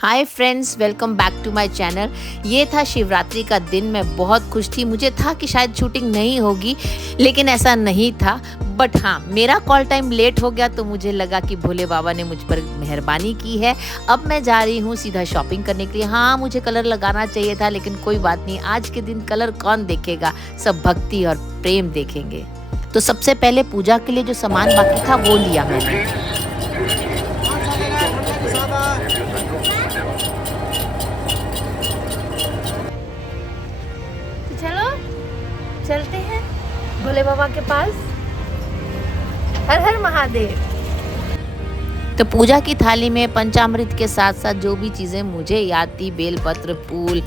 Hi friends, welcome back to my channel. ये था शिवरात्रि का दिन। मैं बहुत खुश थी। मुझे था कि शायद शूटिंग नहीं होगी, लेकिन ऐसा नहीं था। बट हाँ, मेरा कॉल टाइम लेट हो गया तो मुझे लगा कि भोले बाबा ने मुझ पर मेहरबानी की है। अब मैं जा रही हूँ सीधा शॉपिंग करने के लिए। हाँ, मुझे कलर लगाना चाहिए था, लेकिन कोई बात नहीं। आज के दिन कलर कौन देखेगा, सब भक्ति और प्रेम देखेंगे। तो सबसे पहले पूजा के लिए जो सामान बाकी था वो लिया मैंने। तो चलो चलते हैं भोले बाबा के पास। हर हर महादेव। तो पूजा की थाली में पंचामृत के साथ साथ जो भी चीज़ें मुझे याद थी, बेलपत्र, फूल,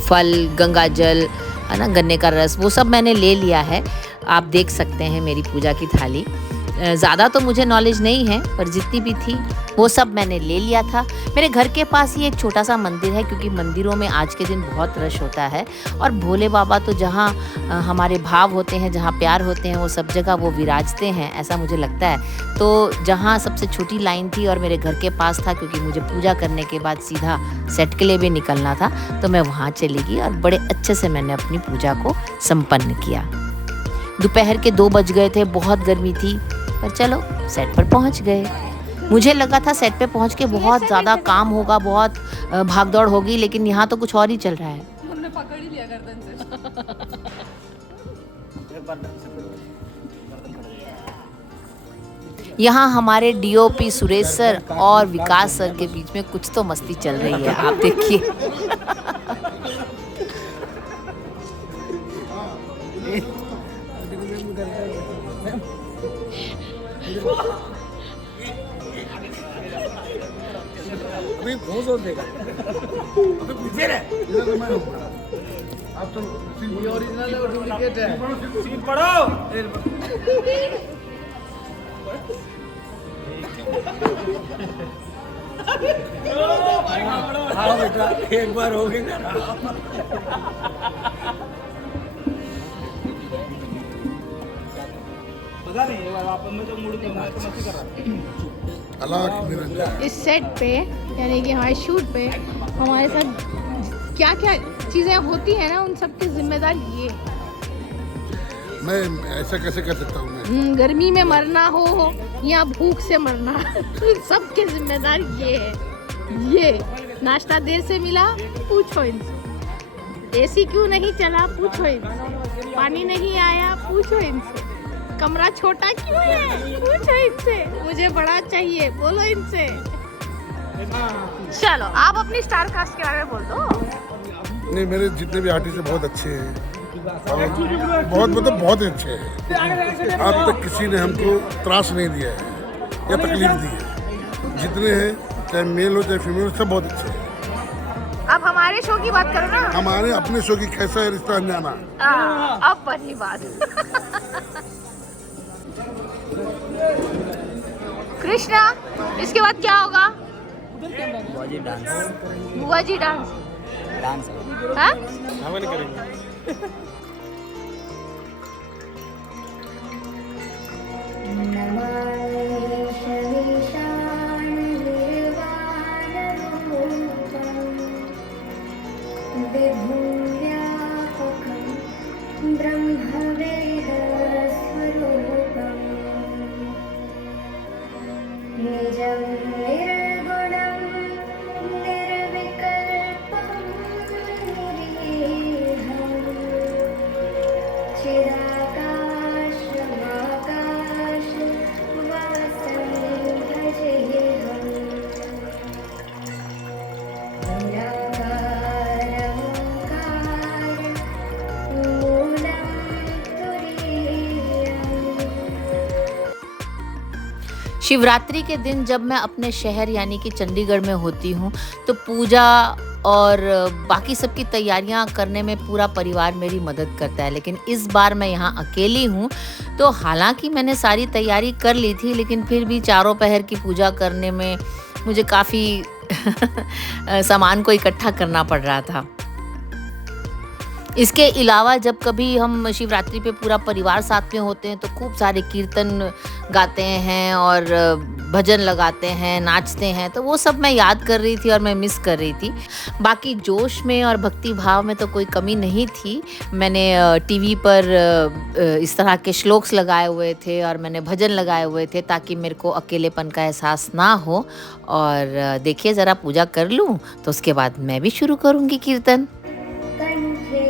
फल, गंगा जल, है ना, गन्ने का रस, वो सब मैंने ले लिया है। आप देख सकते हैं मेरी पूजा की थाली। ज़्यादा तो मुझे नॉलेज नहीं है, पर जितनी भी थी वो सब मैंने ले लिया था। मेरे घर के पास ही एक छोटा सा मंदिर है, क्योंकि मंदिरों में आज के दिन बहुत रश होता है। और भोले बाबा तो जहाँ हमारे भाव होते हैं, जहाँ प्यार होते हैं, वो सब जगह वो विराजते हैं, ऐसा मुझे लगता है। तो जहाँ सबसे छोटी लाइन थी और मेरे घर के पास था, क्योंकि मुझे पूजा करने के बाद सीधा सेट के लिए भी निकलना था, तो मैं वहाँ चली गई और बड़े अच्छे से मैंने अपनी पूजा को संपन्न किया। दोपहर के 2 बज गए थे, बहुत गर्मी थी, पर चलो सेट पर पहुंच गए। मुझे लगा था सेट पे पहुंच के बहुत ज़्यादा काम होगा, बहुत भागदौड़ होगी, लेकिन यहाँ तो कुछ और ही चल रहा है। हमने पकड़ ही लिया गर्दन से। यहाँ हमारे डीओपी सुरेश सर और विकास सर के बीच में कुछ तो मस्ती चल रही है, आप देखिए। अभी बहुत जोर देगा। अभी पीछे रहे। आप तो ये ओरिजिनल है और डुप्लीकेट है। सीन पढ़ो। हाँ बेटा, एक बार हो गई ना। पता नहीं है, आप में तो मूड में मस्ती कर रहा है। इस सेट पे, यानी कि हमारे शूट पे हमारे साथ क्या क्या चीज़ें होती हैं ना, उन सब की जिम्मेदार ये। मैं ऐसा कैसे कर सकता हूँ मैं? गर्मी में मरना हो या भूख से मरना, उन सब के जिम्मेदार ये है। ये नाश्ता देर से मिला, पूछो इनसे। एसी क्यों नहीं चला, पूछो इनसे। पानी नहीं आया, पूछो इनसे। कमरा छोटा क्यों है, पूछो इनसे। मुझे बड़ा चाहिए, बोलो इनसे। चलो आप अपनी स्टार कास्ट के बारे में बोल दो। नहीं, मेरे जितने भी आर्टिस्ट हैं बहुत अच्छे हैं, और बहुत मतलब बहुत ही अच्छे हैं। अब तक किसी ने हमको त्रास नहीं दिया है या तकलीफ दी है। जितने हैं, चाहे मेल हो चाहे फीमेल, सब बहुत अच्छे हैं। अब हमारे शो की बात करो ना। हमारे अपने शो की कैसा है रिश्ता अनजाना। अब बनी बात। कृष्णा, इसके बाद क्या होगा? बुआजी डांस। बुआजी डांस। डांस हाँ? हम नहीं करेंगे। शिवरात्रि के दिन जब मैं अपने शहर यानी कि चंडीगढ़ में होती हूँ, तो पूजा और बाकी सब की तैयारियां करने में पूरा परिवार मेरी मदद करता है। लेकिन इस बार मैं यहाँ अकेली हूँ, तो हालांकि मैंने सारी तैयारी कर ली थी, लेकिन फिर भी चारों पहर की पूजा करने में मुझे काफ़ी सामान को इकट्ठा करना पड़ रहा था। इसके अलावा जब कभी हम शिवरात्रि पे पूरा परिवार साथ में होते हैं, तो खूब सारे कीर्तन गाते हैं और भजन लगाते हैं, नाचते हैं, तो वो सब मैं याद कर रही थी और मैं मिस कर रही थी। बाकी जोश में और भक्ति भाव में तो कोई कमी नहीं थी। मैंने टीवी पर इस तरह के श्लोक्स लगाए हुए थे और मैंने भजन लगाए हुए थे ताकि मेरे को अकेलेपन का एहसास ना हो। और देखिए ज़रा पूजा कर लूँ तो उसके बाद मैं भी शुरू करूँगी कीर्तन। कंठे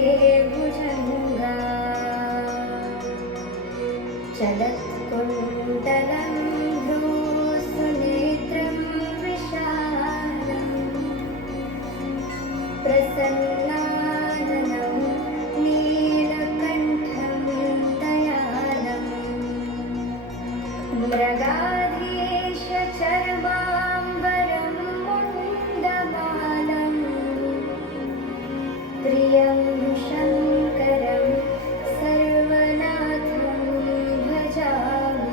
भुजंगा चलत्कुण्डलं भ्रूसुनेत्रं विशालं प्रसन्नाननं नीलकण्ठं दयालं मृगाधीश चर्माम्बरं मुण्डमालं प्रियं शङ्करं सर्वनाथं भजामि।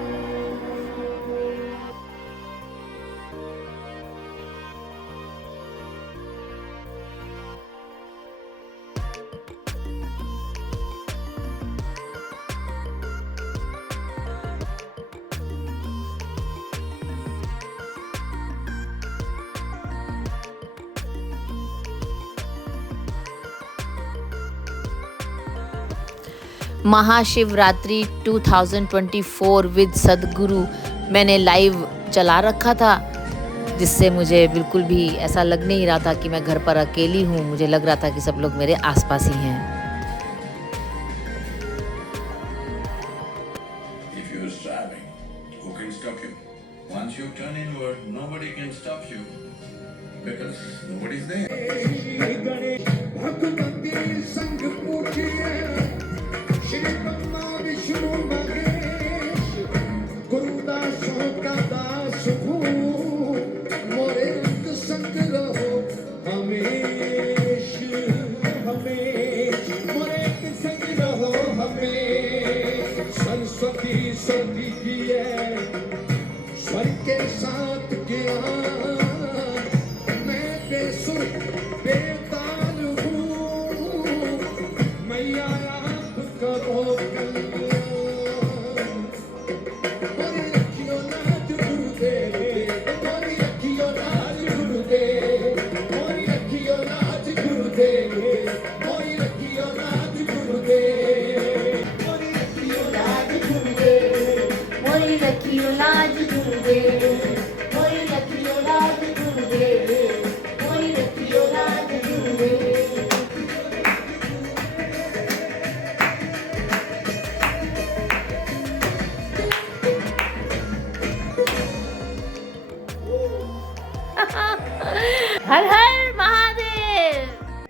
महाशिवरात्रि 2024 विद सदगुरु मैंने लाइव चला रखा था, जिससे मुझे बिल्कुल भी ऐसा लग नहीं रहा था कि मैं घर पर अकेली हूँ। मुझे लग रहा था कि सब लोग मेरे आसपास ही हैं। If you are striving, who can stop you? Once you turn inward, nobody can stop you because nobody is there. Shri Brahma Vishnu Mahesh गुरुदासों का दास हूँ मोरे अंग संग रहो हमेश हमेश मोरे अंग संग रहो हमेश सरस्वती सती की है स्वर के साथ ज्ञान मैं बेसुर बेताल हूँ मैया करो कल्याण मोरी रखियो लाज गुरुदेव मोरी रखियो लाज गुरुदेव मोरी रखियो लाज गुरुदेव मोरी रखियो लाज गुरुदेव मोरी रखियो लाज गुरुदेव मोरी रखियो लाज गुरुदेव मोरी रखियो लाज गुरुदेव मोरी रखियो लाज गुरुदेव। हर हर महादेव।